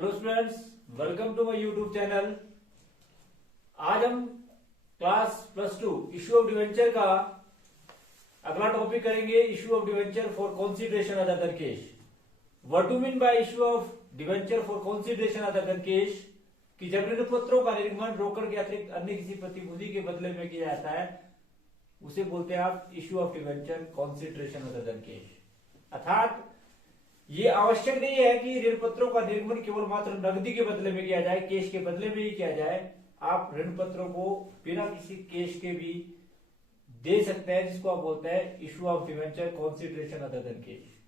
Hello students, welcome to my YouTube channel. आज हम class +2 issue of debenture का अगला टॉपिक करेंगे। Issue of debenture for consideration other than cash. What do mean bye issue of debenture for consideration other than cash? कि जब ऋण पत्रों का निर्गमन रोकड़ के अतिरिक्त अन्य किसी प्रतिभूति के बदले में किया जाता है, उसे बोलते हैं आप issue of debenture consideration other than cash. अर्थात ये आवश्यक नहीं है कि ऋण पत्रों का निर्गमन केवल मात्र नकदी के बदले में किया जाए, कैश के बदले में ही किया जाए। आप ऋण पत्रों को बिना किसी कैश के भी दे सकते हैं, जिसको आप बोलते हैं issue of debenture consideration other than cash.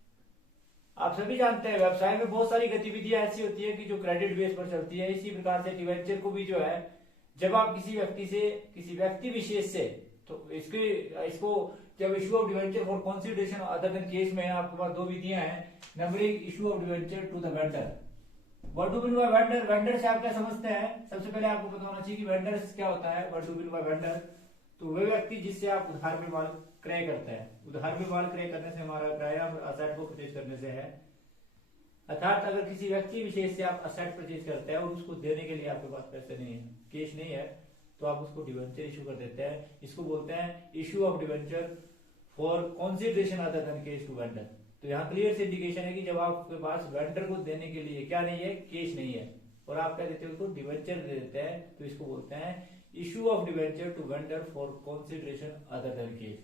आप सभी जानते हैं व्यवसाय में बहुत सारी गतिविधियां ऐसी होती है कि जो क्रेडिट बेस पर चलती है। इसी प्रकार से डिवेंचर को भी जो है, जब आप किसी व्यक्ति विशेष से, तो इसको जब issue of debenture for consideration other than cash में आपके पास दो विधियां हैं। Number 1, issue of debenture to the vendor. What do mean by vendor? Vendor से आप क्या समझते हैं? सबसे पहले आपको पता होना चाहिए कि वेंडर क्या होता है। What do mean by vendor? तो वे व्यक्ति जिससे आप उधार में माल क्रय करते हैं। उधार में माल क्रय करने से हमारा क्रय असेट को परचेज करने से है। अर्थात अगर किसी व्यक्ति विशेष से आप असेट परचेज करते हैं और उसको देने के लिए आपके पास पैसे नहीं है, कैश नहीं है, तो आप उसको डिवेंचर इशू कर देते हैं। इसको बोलते हैं issue of debenture for consideration other than cash to vendor. तो यहाँ क्लियर से इंडिकेशन है कि जब आपके पास वेंडर को देने के लिए क्या नहीं है, कैश नहीं है, और आप क्या देते हैं, उसको डिवेंचर दे देते हैं, तो इसको बोलते हैं issue of debenture to vendor for consideration other than cash.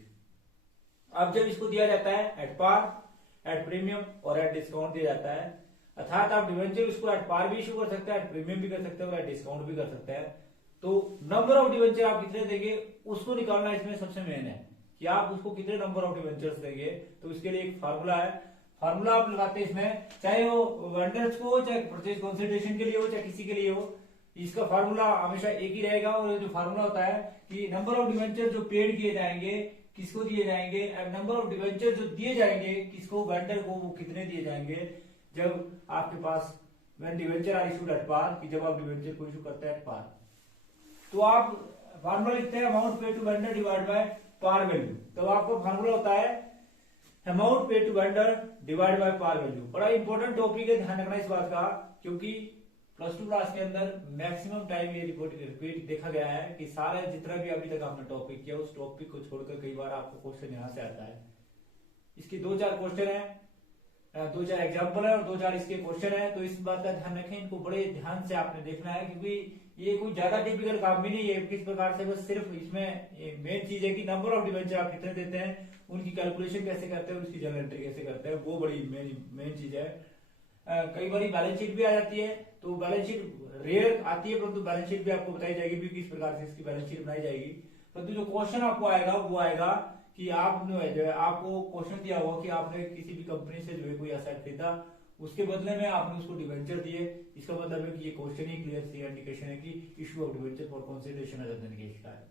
अब जब इसको दिया जाता है एट पार, एट प्रीमियम और एट डिस्काउंट दिया जाता है, अर्थात आप डिवेंचर उसको एट पार भी इशू कर सकते हैं, एट प्रीमियम भी कर सकते हैं और एट डिस्काउंट भी कर सकते हैं। तो नंबर ऑफ डिवेंचर आप कितने देंगे उसको निकालना इसमें सबसे मेन है कि आप उसको कितने नंबर ऑफ डिवेंचर्स देंगे। तो इसके लिए एक फार्मूला है। फार्मूला आप लगाते हैं इसमें, चाहे वो वेंडर्स को हो, चाहे परचेज कंसीडरेशन के लिए हो, चाहे किसी के लिए हो, इसका फार्मूला हमेशा एक ही रहेगा। और जो फार्मूला होता है कि नंबर ऑफ डिवेंचर जो पेड किए जाएंगे किसको दिए जाएंगे, नंबर ऑफ डिवेंचर जो दिए जाएंगे किसको, वेंडर को, वो कितने दिए जाएंगे जब आपके पास when debenture are issued at par, कि जब आप डिवेंचर को इशू करते हैं एट पार। तो आप फार्मूला लिखते हैं amount pay to vendor divide by par value. तो आपको फार्मूला होता है amount pay to vendor divide by par value. बड़ा इंपॉर्टेंट टॉपिक है, ध्यान रखना इस बात का, क्योंकि +2 क्लास के अंदर मैक्सिमम टाइम ये रिपीट देखा गया है कि सारे जितना भी अभी तक आपने टॉपिक किया उस टॉपिक को छोड़कर कई बार आपको क्वेश्चन यहां से आता है। इसकी 2-4 क्वेश्चन है, 2-4 एग्जाम्पल है और 2-4 इसके क्वेश्चन है। तो इस बात का ध्यान रखें, इनको बड़े ध्यान से आपने देखना है, क्योंकि ये कोई ज्यादा टिपिकल काम भी नहीं है किस प्रकार से। बस सिर्फ इसमें मेन चीज है कि नंबर ऑफ डिवेंचर आप कितने देते हैं, उनकी कैलकुलेशन कैसे करते हैं और उसकी जर्नल एंट्री कैसे करते हैं, वो बड़ी मेन चीज है। कई बार बैलेंस शीट भी आ जाती है, तो बैलेंस शीट रेयर आती है, परंतु बैलेंस शीट भी आपको बताई जाएगी भी किस प्रकार से इसकी बैलेंस शीट बनाई जाएगी। परंतु जो क्वेश्चन आपको आएगा वो आएगा कि आपने जो है, आपको क्वेश्चन दिया हुआ कि आपने किसी भी कंपनी से जो है कोई असेट खरीदा, उसके बदले में आपने उसको डिवेंचर दिए। इसका मतलब है कि ये क्वेश्चन ही क्लियर सी इंडिकेशन है कि issue of debenture for consideration other than cash का है।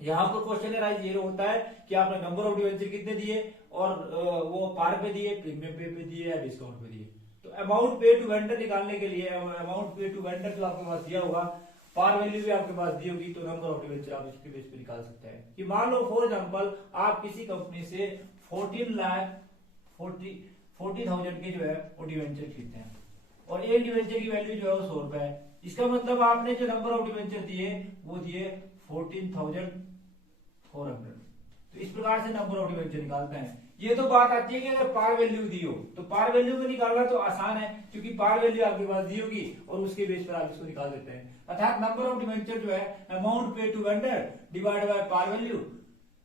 यहाँ पर क्वेश्चन राइज ये होता है कि आपने नंबर ऑफ डिवेंचर कितने दिए और वो पार पे दिए, प्रीमियम पे दिए या डिस्काउंट पे दिए। तो अमाउंट पे टू वेंडर निकालने के लिए अमाउंट पे टू वेंडर जो आपके पास दिया होगा, पार वैल्यू भी आपके पास दी होगी, तो नंबर ऑफ डिवेंचर आप इसके बेस पे निकाल सकते हैं। कि मान लो फॉर एग्जांपल आप किसी कंपनी से 40,00,000 के जो है वो डिवेंचर खरीदते हैं और एक डिवेंचर की वैल्यू जो है वो 100 रुपए है। इसका मतलब आपने जो नंबर ऑफ डिवेंचर दिए वो दिए 14,400। तो इस प्रकार से नंबर ऑफ डिवेंचर निकालते हैं। ये तो बात आती है कि अगर पार वैल्यू दी हो, तो पार वैल्यू में निकालना तो आसान है, क्योंकि पार वैल्यू आपके पास दी होगी और उसके बेस पर आप इसको निकाल देते हैं। अर्थात नंबर ऑफ डिवेंचर जो है amount pay to vendor divide by par value.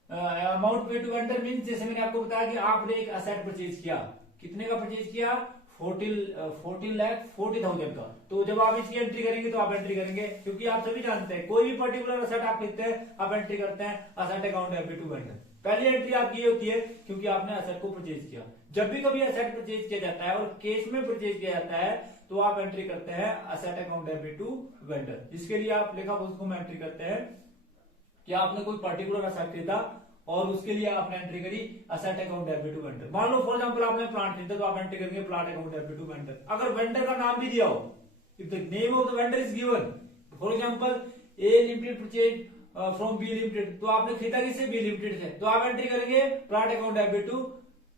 Amount pay to vendor mean, जैसे मैंने आपको बताया कि आपने एक असेट परचेज किया, कितने का परचेज किया, 14,40,000 का। तो जब आप इसकी एंट्री करेंगे तो आप एंट्री करेंगे, क्योंकि आप सभी जानते हैं कोई भी पर्टिकुलर असेट आप खरीदते हैं, आप एंट्री करते हैं asset account debit to vendor. पहली एंट्री आपकी ये होती है क्योंकि आपने असेट को परचेज किया। जब भी कभी असेट परचेज किया जाता है और कैश में परचेज किया जाता है, तो आप एंट्री करते हैं asset account debit to vendor, जिसके लिए आप लेखा पुस्तकों में एंट्री करते हैं कि आपने कोई पर्टिकुलर असेट खरीदा और उसके लिए आपने एंट्री करी asset account debit to vendor. मान लो फॉर एग्जांपल आपने प्लांट खरीदा, तो आप एंट्री करेंगे plant account debit to vendor. अगर वेंडर का नाम भी दिया हो, if the name of the vendor is given, for example A limited purchase from B limited, तो आपने खरीदा किससे, बी लिमिटेड से, तो आप एंट्री करेंगे plant account debit to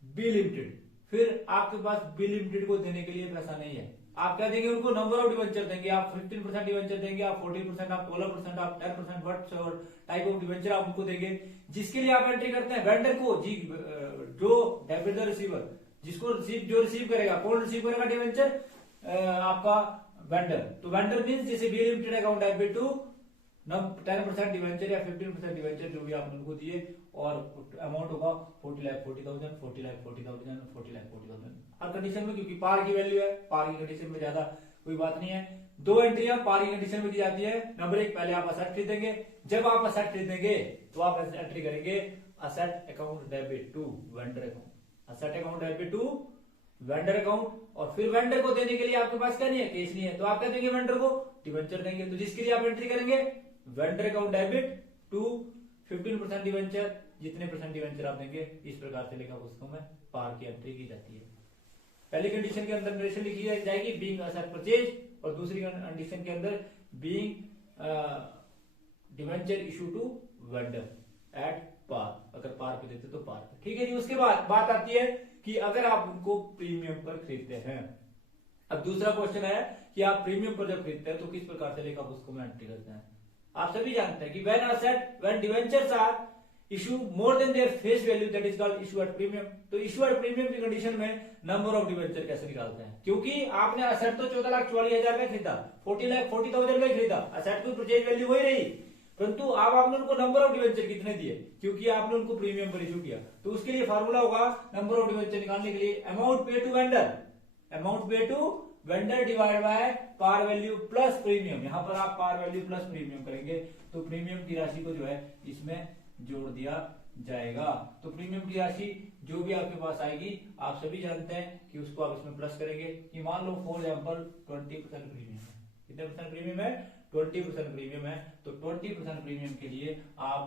B limited. फिर आपके पास बी लिमिटेड को देने के लिए पैसा नहीं है, आप क्या देंगे उनको, नंबर ऑफ डिवेंचर देंगे। आप 15% डिवेंचर देंगे, आप 14%, आप 12%, आप 10%, वट और टाइप ऑफ डिवेंचर आप उनको देंगे। जिसके लिए आप एंट्री करते हैं वेंडर को, जी जो डेबिट द रिसीवर, जिसको जो रिसीव करेगा, कौन रिसीव करेगा डिवेंचर, आपका वेंडर। तो वेंडर मीन्स जैसे B limited account debit to 10% debenture या 15% डिवेंचर जो भी आपने उनको दिए, और अमाउंट होगा 40,40,000, 40,40,000, 40,40,000 हर कंडीशन में, क्योंकि पार की वैल्यू है, पार की कंडीशन में ज्यादा कोई बात नहीं है। दो एंट्रियां पार की कंडीशन में की जाती है। नंबर एक, पहले आप असेट खरीदेंगे। जब आप असेट खरीदेंगे तो आप एंट्री करेंगे asset account debit to vendor account, asset account debit to vendor account. और फिर वेंडर को देने के लिए आपके पास क्या नहीं है, कैश नहीं है, तो आप क्या देंगे वेंडर को, डिवेंचर देंगे। तो जिसके लिए आप एंट्री करेंगे vendor account debit to 15% debenture, जितने परसेंट डिवेंचर आप देंगे, इस प्रकार से लेखा पुस्तकों में पार की एंट्री की जाती है। पहली कंडीशन के अंदर नरेशन लिखी जाएगी बीइंग असेट परचेज, और दूसरी कंडीशन के अंदर being debenture issue to vendor at par, अगर पार पे देते तो पार पे। ठीक है जी। उसके बाद बात आती है कि अगर आप उनको प्रीमियम पर खरीदते हैं। अब दूसरा क्वेश्चन है कि आप प्रीमियम पर जब खरीदते हैं तो किस प्रकार से लेखा पुस्तकों में एंट्री करते हैं। आप सभी जानते हैं कि when debentures are issue more than their face value, that is called issue at premium. तो इशू एट प्रीमियम की कंडीशन में नंबर ऑफ डिवेंचर कैसे निकालते हैं, क्योंकि आपने असेट तो 14,44,000 में खरीदा, 40,40,000 में खरीदा, असेट की परचेज वैल्यू वही रही, परंतु अब आपने उनको नंबर ऑफ डिवेंचर कितने दिए, क्योंकि आपने उनको प्रीमियम पर इशू किया। तो उसके लिए फार्मूला होगा नंबर ऑफ डिवेंचर निकालने के लिए amount pay to vendor, amount pay to vendor divide by par value plus premium. यहां पर आप पार वैल्यू प्लस प्रीमियम करेंगे तो प्रीमियम की राशि को जो है इसमें जोड़ दिया जाएगा। तो प्रीमियम की राशि जो भी आपके पास आएगी, आप सभी जानते हैं कि उसको आप इसमें प्लस करेंगे। कि मान लो फॉर एग्जाम्पल 20% प्रीमियम है, कितने परसेंट प्रीमियम है, 20% प्रीमियम है। तो 20% प्रीमियम के लिए आप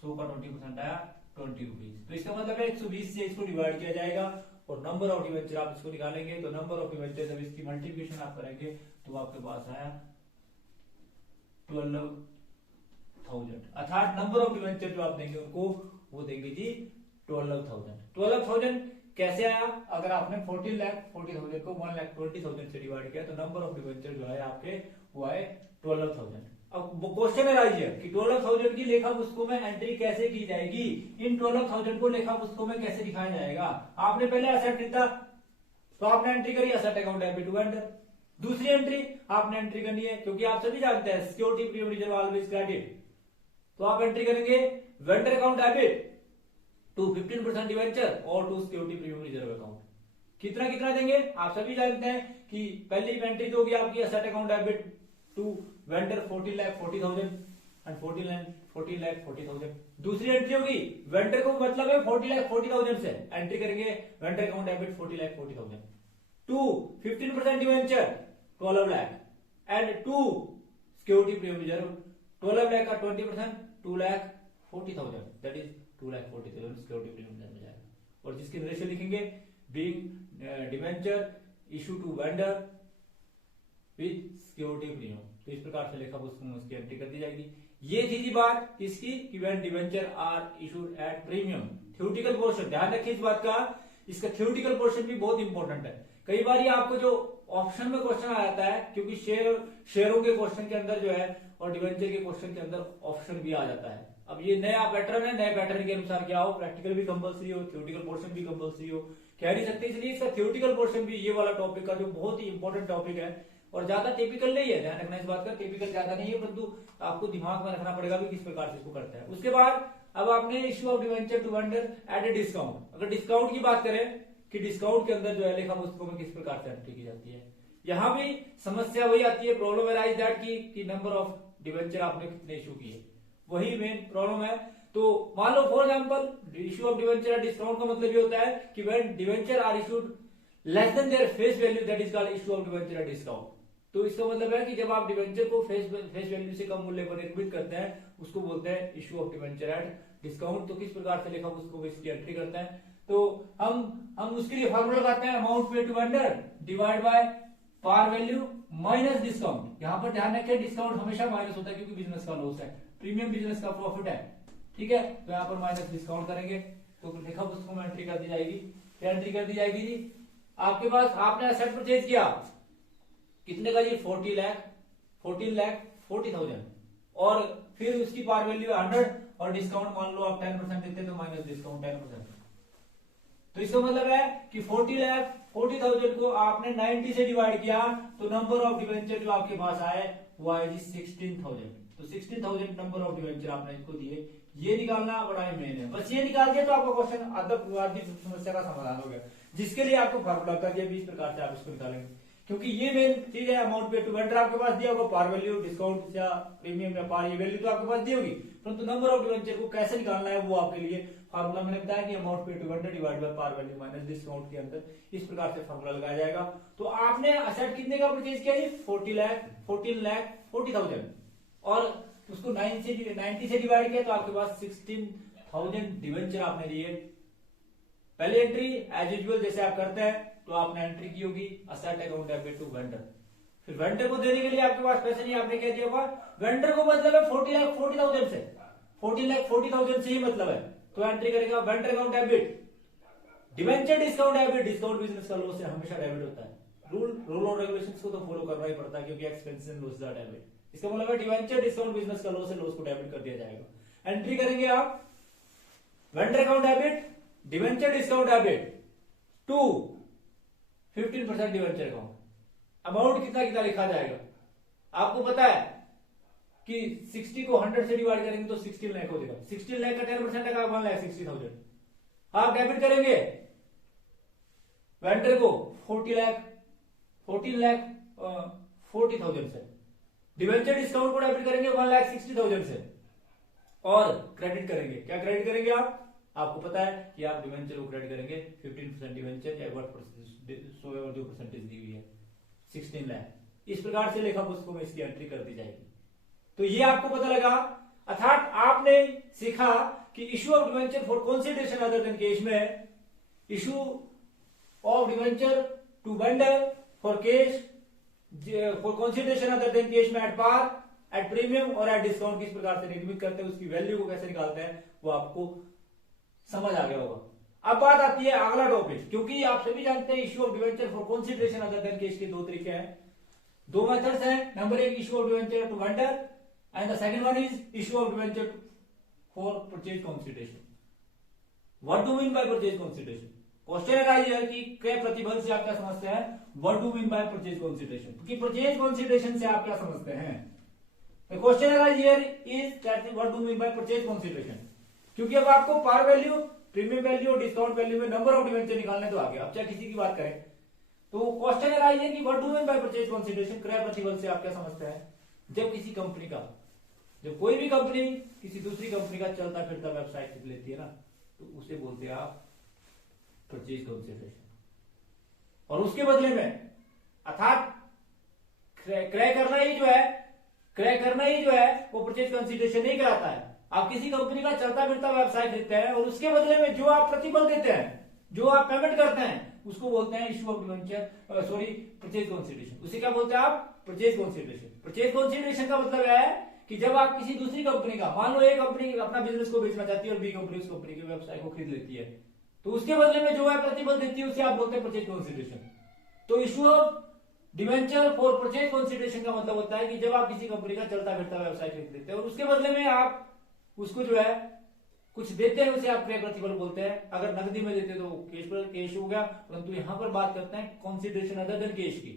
100 का 20% आया 20 रुपीज। तो इसका मतलब है 120 से इसको डिवाइड किया जाएगा, और नंबर ऑफ डिवेंचर आप इसको निकालेंगे। तो नंबर ऑफ डिवेंचर जब इसकी मल्टीप्लिकेशन आप करेंगे तो आपके पास आया 12,000, अर्थात नंबर ऑफ डिवेंचर जो आप देंगे उनको वो देंगे जी 12,000। 12,000 कैसे आया, अगर आपने 14,40,000 को 1,20,000 से डिवाइड किया तो नंबर ऑफ डिवेंचर जो है आपके वो आए 12,000। अब क्वेश्चन है कि 12,000 की लेखा पुस्तकों में एंट्री कैसे की जाएगी, इन 12,000 को लेखा पुस्तकों में कैसे दिखाया जाएगा। आपने पहले असेट खरीदा तो आपने एंट्री करी asset account debit to vendor. दूसरी एंट्री आपने एंट्री करनी है, क्योंकि आप सभी जानते हैं security premium reserve always credit, तो आप एंट्री करेंगे vendor account debit to 15% debenture और to security premium reserve account. कितना कितना देंगे, आप सभी जानते हैं कि पहली एंट्री जो होगी आपकी asset account debit to vendor 14,40,000 and 14,40,000। दूसरी एंट्री होगी वेंडर को मतलब है 40,40,000 से एंट्री करेंगे vendor account debit 40,40,000 to 15% debenture 12 lakh and to security premium reserve 12 lakh का 20% 2,40,000, that is 2,40,000 security premium reserve में जाएगा। और जिसकी नरेशन लिखेंगे being debenture issue to vendor with security premium. तो इस प्रकार से लेखा पुस्तक में उसकी एंट्री कर दी जाएगी। ये थी जी बात इसकी कि when debenture are issued at premium. Theoretical portion ध्यान रखिए इस बात का, इसका थ्योरेटिकल पोर्शन भी बहुत इंपॉर्टेंट है। कई बार ये आपको जो ऑप्शन में क्वेश्चन आ जाता है, क्योंकि शेयरों के क्वेश्चन के अंदर जो है और डिवेंचर के क्वेश्चन के अंदर ऑप्शन भी आ जाता है। अब ये नया पैटर्न है, नए पैटर्न के अनुसार क्या हो, प्रैक्टिकल भी कंपलसरी हो, थ्योरेटिकल पोर्शन भी कंपलसरी हो, कह नहीं सकते। इसलिए इसका थ्योरेटिकल पोर्शन भी ये वाला टॉपिक का जो बहुत ही इंपॉर्टेंट टॉपिक है और ज्यादा टिपिकल नहीं है, ध्यान रखना इस बात का, टिपिकल ज्यादा नहीं है, परंतु आपको दिमाग में रखना पड़ेगा भी किस प्रकार से इसको करता है। उसके बाद अब आपने issue of debenture to vendor at a discount. अगर डिस्काउंट की बात करें कि डिस्काउंट के अंदर जो है लेखा पुस्तकों में किस प्रकार से एंट्री की जाती है, यहां भी समस्या वही आती है, प्रॉब्लम अराइज दैट की नंबर ऑफ डिवेंचर आपने कितने इशू किए, वही मेन प्रॉब्लम है। तो मान लो for example issue of debenture at discount का मतलब ये होता है कि when debenture are issued less than their face value, that is called issue of debenture at discount. तो इसका मतलब है कि जब आप डिवेंचर को फेस वैल्यू से कम मूल्य पर निर्मित करते हैं उसको बोलते हैं issue of debenture at discount. तो किस प्रकार से लेखा पुस्तकों में इसकी एंट्री करते हैं, तो हम उसके लिए फार्मूला लगाते हैं amount pay to vendor divide by par value minus discount. यहां पर ध्यान रखें डिस्काउंट हमेशा माइनस होता है क्योंकि बिजनेस का लॉस है, प्रीमियम बिजनेस का प्रॉफिट है, ठीक है। तो यहाँ पर माइनस डिस्काउंट करेंगे तो लेखा पुस्तकों में एंट्री कर दी जाएगी। क्या एंट्री कर दी जाएगी जी, आपके पास आपने एसेट परचेज किया कितने का जी 14,40,000 और फिर उसकी पार वैल्यू 100 और डिस्काउंट मान लो आप 10% देते तो माइनस डिस्काउंट 10%। तो इसका मतलब है कि 40,40,000 को आपने 90 से डिवाइड किया तो नंबर ऑफ डिवेंचर जो आपके पास आए वो आए जी 16,000। तो 16,000 नंबर ऑफ डिवेंचर आपने इसको दिए, ये निकालना बड़ा ही मेन है। बस ये निकाल दिया तो आपका क्वेश्चन आधी समस्या का समाधान हो गया, जिसके लिए आपको फार्मूला कर दिया 20 प्रकार से आप इसको निकालेंगे, क्योंकि ये मेन चीज है। अमाउंट पे टू वेंडर आपके पास दिया होगा, पार वैल्यू डिस्काउंट या प्रीमियम या पार ये वैल्यू तो आपके पास दी होगी, परंतु नंबर ऑफ डिवेंचर को कैसे निकालना है वो आपके लिए फार्मूला मैंने बताया कि amount pay to vendor divide by par value minus discount के अंदर इस प्रकार से फार्मूला लगाया जाएगा। तो आपने असेट कितने का परचेज किया जी 14,40,000 और उसको 90 से डिवाइड किया तो आपके पास 16,000 डिवेंचर आपने लिए। पहले एंट्री एज यूजुअल जैसे आप करते हैं तो आपने एंट्री की होगी asset account debit to vendor. फिर वेंडर को देने के लिए आपके पास पैसे नहीं, आपने क्या दिया होगा, वेंडर को मतलब है 40,40,000 से, 40,40,000 से ही मतलब है, तो एंट्री करेगा vendor account debit, debenture discount debit, discount business का लॉस है हमेशा डेबिट होता है, रूल और रेगुलेशंस को तो फॉलो करना ही पड़ता है क्योंकि expenses and losses are debit. इसका मतलब है डिवेंचर डिस्काउंट बिजनेस का लॉस है, लॉस को डेबिट कर दिया जाएगा। एंट्री करेंगे आप vendor account debit, debenture discount debit to 15% debenture account. अमाउंट कितना कितना लिखा जाएगा आपको पता है कि 60 को 100 से डिवाइड करेंगे तो 16 लाख हो जाएगा, 16 लाख का 10% का 1,60,000। आप डेबिट करेंगे वेंडर को 14,40,000 से, डिवेंचर डिस्काउंट को डेबिट करेंगे 1,60,000 से और क्रेडिट करेंगे, क्या क्रेडिट करेंगे आपको पता है कि आप डिवेंचर को क्रेडिट करेंगे 15% डिवेंचर या 100 जो परसेंटेज दी हुई है 16 लाख। इस प्रकार से लेखा पुस्तकों में इसकी एंट्री कर दी जाएगी। तो ये आपको पता लगा, अर्थात आपने सीखा कि issue of debenture for consideration other than cash में issue of debenture to vendor for cash for consideration other than cash में एट पार, एट प्रीमियम और एट डिस्काउंट किस प्रकार से निर्मित करते हैं, उसकी वैल्यू को कैसे निकालते हैं वो आपको समझ आ गया होगा। अब बात आती है अगला टॉपिक, क्योंकि आप सभी जानते हैं issue of debenture for consideration other than cash के दो तरीके हैं, दो मेथड्स हैं। नंबर एक issue of debenture to vendor and the second one is issue of debenture for purchase consideration. What do mean by purchase consideration? Question arise here कि क्रय प्रतिफल से आप क्या समझते हैं, what do mean by purchase consideration, क्योंकि purchase consideration से आप क्या समझते हैं। The question arise here is that what do you mean by purchase consideration? क्योंकि अब आपको पार वैल्यू, प्रीमियम वैल्यू और डिस्काउंट वैल्यू में नंबर ऑफ डिवेंचर निकालने तो आगे, अब चाहे किसी की बात करें तो क्वेश्चन अराइज है कि what do you mean by purchase consideration, क्रय प्रतिफल से आप क्या समझते हैं। जब किसी कंपनी का, जब कोई भी कंपनी किसी दूसरी कंपनी का चलता फिरता व्यवसाय खरीद लेती है ना, तो उसे बोलते हैं आप परचेज कंसिडरेशन। और उसके बदले में अर्थात क्रय करना ही जो है वो परचेज कंसीडरेशन नहीं कराता है। आप किसी कंपनी का चलता फिरता व्यवसाय खरीदते हैं और उसके बदले में जो आप प्रतिफल देते हैं, जो आप पेमेंट करते हैं, उसको बोलते हैं issue of debenture, purchase consideration. उसे क्या बोलते हैं आप, परचेज कंसीडरेशन। परचेज कंसीडरेशन का मतलब है कि जब आप किसी दूसरी कंपनी का, मान लो एक कंपनी अपना बिजनेस को बेचना चाहती है और बी कंपनी उस कंपनी के व्यवसाय को खरीद लेती है, तो उसके बदले में जो है प्रतिफल देती है उसे आप बोलते हैं परचेज कंसीडरेशन। तो issue of debenture for purchase consideration का मतलब होता है कि जब आप किसी कंपनी का चलता फिरता व्यवसाय खरीद लेते हैं और उसके बदले में आप उसको जो है कुछ देते हैं, उसे आप क्रय प्रतिफल बोलते हैं। अगर नकदी में देते तो कैश हो गया, परंतु यहां पर बात करते हैं कंसीडरेशन अदर देन कैश की,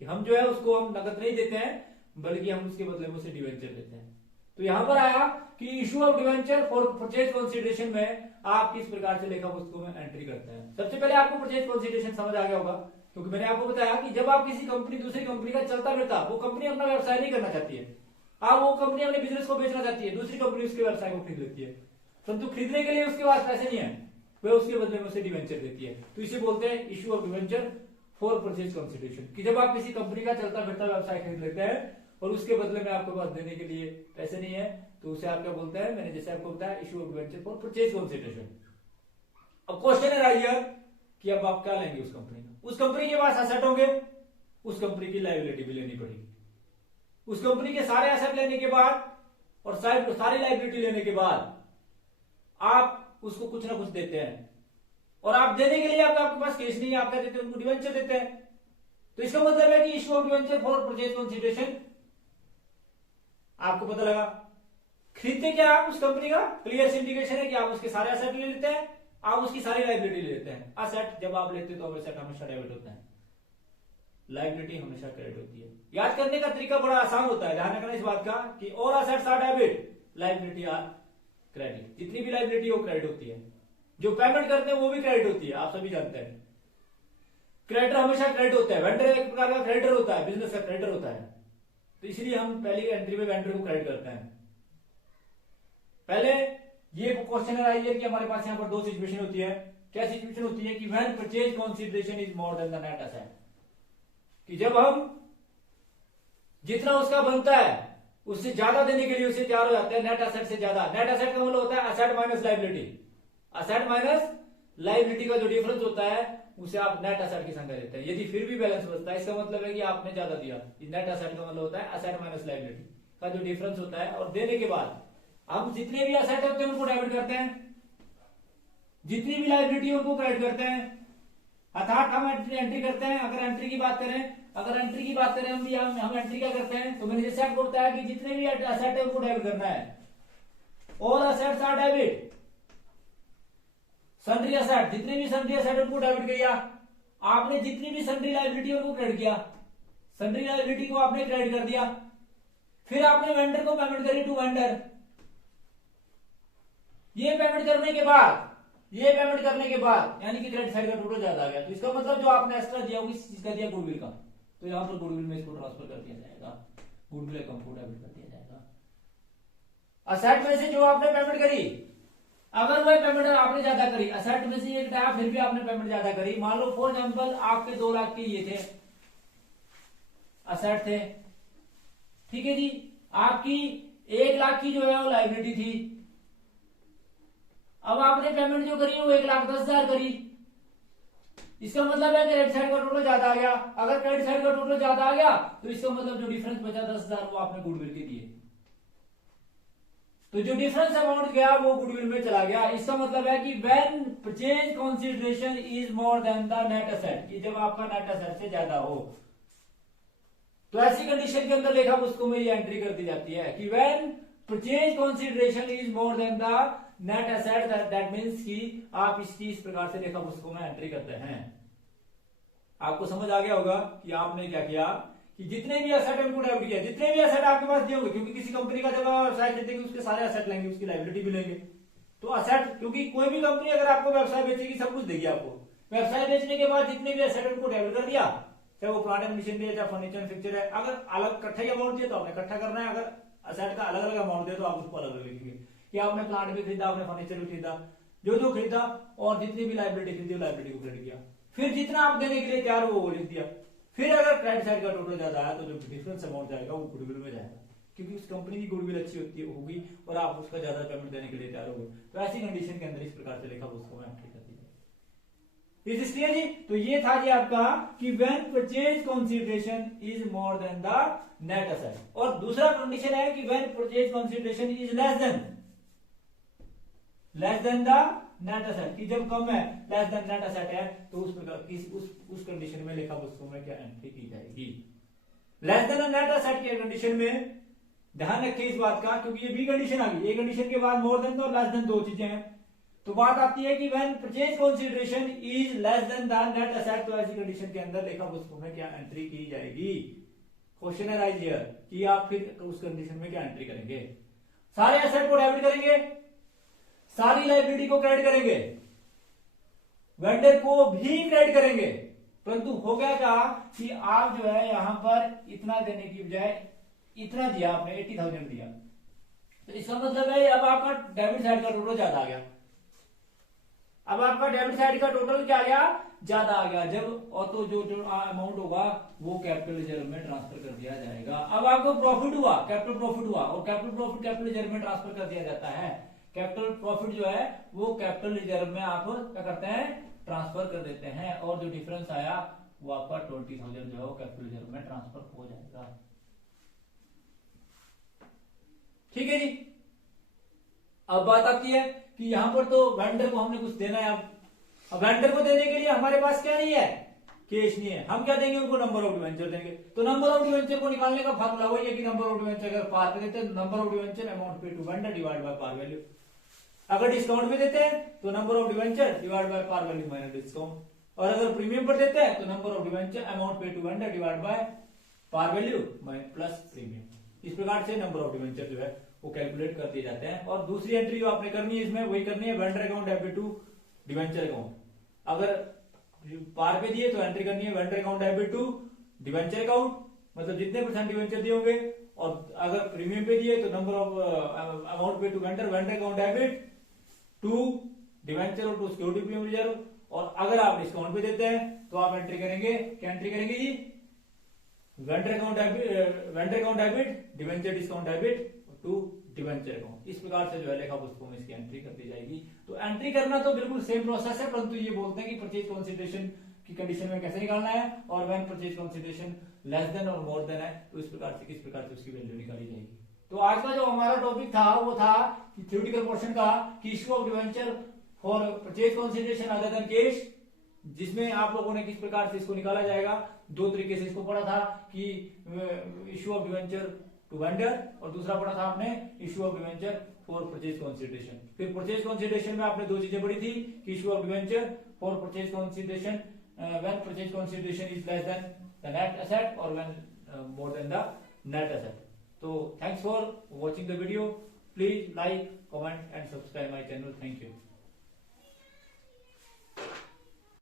कि हम जो है उसको हम नकद नहीं देते हैं बल्कि हम उसके बदले में उसे डिवेंचर देते हैं। तो यहां पर आया कि issue of debenture for purchase consideration में आप किस प्रकार से लेखा पुस्तकों में एंट्री करते हैं। सबसे पहले आपको परचेज कंसीडरेशन समझ आ गया होगा, क्योंकि मैंने आपको बताया कि जब आप किसी कंपनी दूसरी कंपनी का चलता फिरता, वो कंपनी अपना व्यवसाय नहीं करना चाहती है, आप वो कंपनी अपने बिजनेस को बेचना चाहती है, दूसरी कंपनी उसके व्यवसाय को खरीद लेती है, परंतु खरीदने के लिए उसके पास पैसे नहीं है, वह उसके बदले में उसे डिवेंचर देती है। तो इसे बोलते हैं issue of debenture for purchase consideration, कि जब आप किसी कंपनी का चलता फिरता व्यवसाय खरीद लेते हैं और उसके बदले में आपके पास देने के लिए पैसे नहीं है, तो उसे आप क्या बोलते हैं, मैंने जैसे आपको बताया issue of debenture for purchase consideration. अब क्वेश्चन है कि अब आप क्या लेंगे उस कंपनी का, उस कंपनी के पास एसेट होंगे, उस कंपनी की लायबिलिटी भी लेनी पड़ेगी। उस कंपनी के सारे एसेट लेने के बाद और सारी लायबिलिटी लेने के बाद आप उसको कुछ ना कुछ देते हैं, और आप देने के लिए आपके पास कैश नहीं है, आप क्या देते हैं, उनको डिवेंचर देते हैं। तो इसका मतलब है कि issue of debenture for purchase consideration आपको पता लगा। खरीदते क्या आप उस कंपनी का, क्लियर इंडिकेशन है कि आप उसके सारे एसेट ले लेते हैं, आप उसकी सारी लाइबिलिटी ले लेते हैं। असेट जब आप लेते हो तो एसेट हमेशा डेबिट होता है, लाइबिलिटी हमेशा क्रेडिट होती है। याद करने का तरीका बड़ा आसान होता है, ध्यान रखना इस बात का कि all assets are debit, liability are credit. जितनी भी लाइबिलिटी वो क्रेडिट होती है, जो पेमेंट करते हैं वो भी क्रेडिट होती है, आप सभी जानते हैं। क्रेडिटर हमेशा क्रेडिट होता है, वेंडर एक प्रकार का क्रेडिटर होता है, बिजनेस का क्रेडिटर होता है, तो इसलिए हम पहली एंट्री में वेंडर को क्रेडिट करते हैं। पहले ये क्वेश्चन है कि हमारे पास यहाँ पर दो सिचुएशन होती है। क्या सिचुएशन होती है कि when purchase consideration is more than the net asset, कि जब हम जितना उसका बनता है उससे ज्यादा देने के लिए उसे तैयार हो जाते हैं, नेट एसेट से ज्यादा। नेट एसेट का मतलब होता है asset minus liability, asset minus liability का जो डिफरेंस होता है उसे आप नेट एसेट की संख्या देते हैं। यदि फिर भी बैलेंस बचता है, इसका मतलब है कि आपने ज्यादा दिया। नेट एसेट का मतलब होता है एसेट माइनस लाइबिलिटी का जो डिफरेंस होता है, और देने के बाद हम जितने भी एसेट होते हैं उनको डेबिट करते हैं, जितनी भी लाइबिलिटी उनको क्रेडिट करते हैं, अर्थात हम एंट्री करते हैं। अगर एंट्री की बात करें हम एंट्री क्या करते हैं, तो मैंने जैसे आपको बताया कि जितने भी एसेट है उनको डेबिट करना है। All assets are debit, sundry asset, जितने भी सन्ड्री एसेट उनको डेबिट किया। आपने जितनी भी सन्ड्री लाइबिलिटी उनको क्रेडिट किया, सन्ड्री लाइबिलिटी को आपने क्रेडिट कर दिया। फिर आपने वेंडर को पेमेंट करी टू वेंडर। ये पेमेंट करने के बाद यानी कि क्रेडिट साइड का टोटल ज्यादा आ गया, तो इसका मतलब जो आपने एक्स्ट्रा दिया वो किस चीज का दिया, गुडविल का, तो यहां पर गुडविल में इसको ट्रांसफर कर दिया जाएगा, गुडविल अकाउंट को डेबिट कर दिया जाएगा। असेट में से जो आपने पेमेंट करी, अगर वह पेमेंट आपने ज्यादा करी, असेट में से एक टाइम फिर भी आपने पेमेंट ज्यादा करी, मान लो फॉर एग्जांपल आपके 2 लाख के ये थे असेट थे, ठीक है जी, आपकी 1 लाख की जो है वो लाइबिलिटी थी। अब आपने पेमेंट जो करी वो 1,10,000 करी, इसका मतलब है क्रेडिट साइड का टोटल ज्यादा आ गया। अगर क्रेडिट साइड का टोटल ज्यादा आ गया तो इसका मतलब जो डिफरेंस बचा 10,000 वो आपने गुडविल के दिए, तो जो डिफरेंस अमाउंट गया वो गुडविल में चला गया। इसका मतलब है कि when purchase consideration is more than the net asset, कि जब आपका नेट एसेट से ज्यादा हो, तो ऐसी कंडीशन के अंदर लेखा पुस्तकों में ये एंट्री कर दी जाती है कि when purchase consideration is more than the net asset, that means कि आप इस प्रकार से लेखा पुस्तकों में एंट्री करते हैं। आपको समझ आ गया होगा कि आपने क्या किया कि जितने भी एसेट उनको डेबिट किया, जितने भी एसेट आपके पास दिए होंगे, क्योंकि किसी कंपनी का जब आप व्यवसाय करते हैं उसके सारे एसेट लेंगे, उसकी लायबिलिटी भी लेंगे। तो एसेट, क्योंकि कोई भी कंपनी अगर आपको व्यवसाय बेचेगी सब कुछ देगी आपको, व्यवसाय बेचने के बाद जितने भी एसेट उनको डेबिट कर दिया, चाहे वो प्लांट एंड मशीनरी है, चाहे फर्नीचर फिक्चर है। अगर अलग इकट्ठा अमाउंट दिया तो आपने इकट्ठा करना है, अगर एसेट का अलग अलग अमाउंट दिया तो आप उसको अलग अलग लिखेंगे कि आपने प्लांट भी खरीदा, आपने फर्नीचर भी खरीदा, जो खरीदा, और जितनी भी लाइबिलिटी खरीदी लाइबिलिटी को क्रेडिट किया। फिर जितना आप देने के लिए तैयार हो वो लिख दिया। फिर अगर क्रेडिट साइड का टोटल ज्यादा आया तो जो डिफरेंस अमाउंट जाएगा वो गुडविल में जाएगा, क्योंकि उस कंपनी की गुडविल अच्छी होगी और आप उसका ज्यादा पेमेंट देने के लिए तैयार होगे। तो ऐसी कंडीशन के अंदर इस प्रकार से लेखा पुस्तकों में एंट्री कर दी जाएगी। इज क्लियर जी? तो ये था जी आपका कि when purchase consideration is more than the net asset. और दूसरा कंडीशन है कि when purchase consideration is less than the net asset, कि जब कम है, लेस देन नेट एसेट है, तो उस प्रकार की उस कंडीशन में लेखा पुस्तकों में क्या एंट्री की जाएगी। लेस देन नेट एसेट के कंडीशन में ध्यान रखिए इस बात का, क्योंकि ये बी कंडीशन आ गई। ए कंडीशन के बाद मोर देन और लेस देन दो चीजें हैं, तो बात आती है कि when purchase consideration is less than the net asset, तो ऐसी कंडीशन के अंदर लेखा पुस्तकों में क्या एंट्री की जाएगी। क्वेश्चन है राइज हियर कि आप फिर उस कंडीशन में क्या एंट्री करेंगे। सारे एसेट को डेबिट करेंगे, सारी लाइबिलिटी को क्रेडिट करेंगे, वेंडर को भी क्रेडिट करेंगे, परंतु हो गया क्या कि आप जो है यहां पर इतना देने की बजाय इतना दिया, आपने 80,000 दिया, तो इसका मतलब है अब आपका डेबिट साइड का टोटल ज्यादा आ गया। अब आपका डेबिट साइड का टोटल क्या आ गया, ज्यादा आ गया। जब और तो जो अमाउंट होगा वो कैपिटल रिजर्व में ट्रांसफर कर दिया जाएगा। अब आपको प्रॉफिट हुआ, कैपिटल प्रॉफिट हुआ, और कैपिटल प्रॉफिट कैपिटल रिजर्व में ट्रांसफर कर दिया जाता है। कैपिटल प्रॉफिट जो है वो कैपिटल रिजर्व में आप क्या करते हैं, ट्रांसफर कर देते हैं, और जो डिफरेंस आया वो आपका 20,000 जो है वो कैपिटल रिजर्व में ट्रांसफर हो जाएगा। ठीक है जी। अब बात आती है कि यहां पर तो वेंडर को हमने कुछ देना है। अब वेंडर को देने के लिए हमारे पास क्या नहीं है कैश नहीं है, हम क्या देंगे उनको, नंबर ऑफ डिवेंचर देंगे। तो नंबर ऑफ डिवेंचर को निकालने का फार्मूला वही है कि नंबर ऑफ डिवेंचर अगर पार पे देते हैं number of debenture amount pay to vendor divide by par value, अगर डिस्काउंट पे देते हैं तो number of debenture divide by par value minus discount, और अगर प्रीमियम पर देते हैं तो number of debenture amount pay to vendor divide by par value plus premium. इस प्रकार से नंबर ऑफ डिवेंचर जो है वो कैलकुलेट कर दिए जाते हैं। और दूसरी एंट्री जो आपने करनी है इसमें वही करनी है, vendor account debit to debenture account. अगर पार पे दिए तो एंट्री करनी है vendor account debit to debenture account, मतलब जितने % डिवेंचर दिए होंगे, और अगर प्रीमियम पे दिए तो number of amount pay to vendor, vendor account debit to debenture और टू सिक्योरिटी प्रीमियम रिजर्व। और अगर आप डिस्काउंट पे देते हैं तो आप एंट्री करेंगे, क्या एंट्री करेंगे जी, vendor account debit debenture discount debit to debenture account. इस प्रकार से जो है लेखा पुस्तकों में इसकी एंट्री कर दी जाएगी। तो एंट्री करना तो बिल्कुल सेम प्रोसेस है, परंतु ये बोलते हैं कि परचेज कंसीडरेशन की कंडीशन में कैसे निकालना है, और when purchase consideration less than और मोर देन है तो इस प्रकार से किस प्रकार से उसकी वैल्यू निकाली जाएगी। तो आज का जो हमारा टॉपिक था वो था कि थ्योरेटिकल पोर्शन का कि issue of debenture for purchase consideration other than cash, जिसमें आप लोगों ने किस प्रकार से इसको निकाला जाएगा, दो तरीके से इसको पढ़ा था कि issue of debenture to vendor, और दूसरा पढ़ा था आपने issue of debenture for purchase consideration. फिर परचेज कंसीडरेशन में आपने दो चीजें पढ़ी थी कि issue of debenture for purchase consideration when purchase consideration is less than the net asset और when more than the net asset. तो thanks for watching the video, please like, comment and subscribe my channel. Thank you.